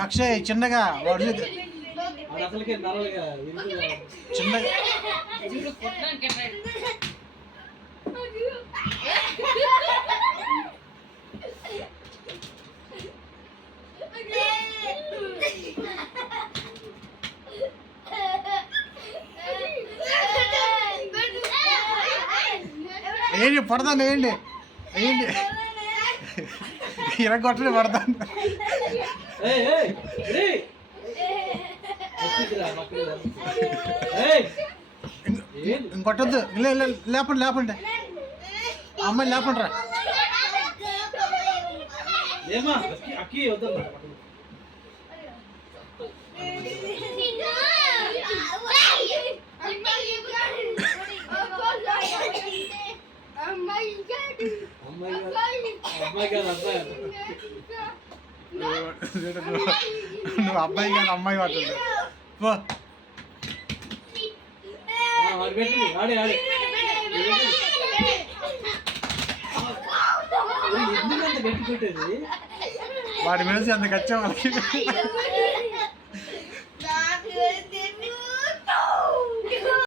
అక్షయ్ చిన్నగా వాడు చిన్నగా ఏంటి పడతాను వేయండి వేయండి ఇరగొట్టలే పడతాను ఇంకొట్టద్దు లేపండి లేపండి అమ్మాయి లేపండి రా నువ్వు అబ్బాయి కాదు అమ్మాయి పడుతుంది వాడి మీద అంత కచ్చా వాళ్ళకి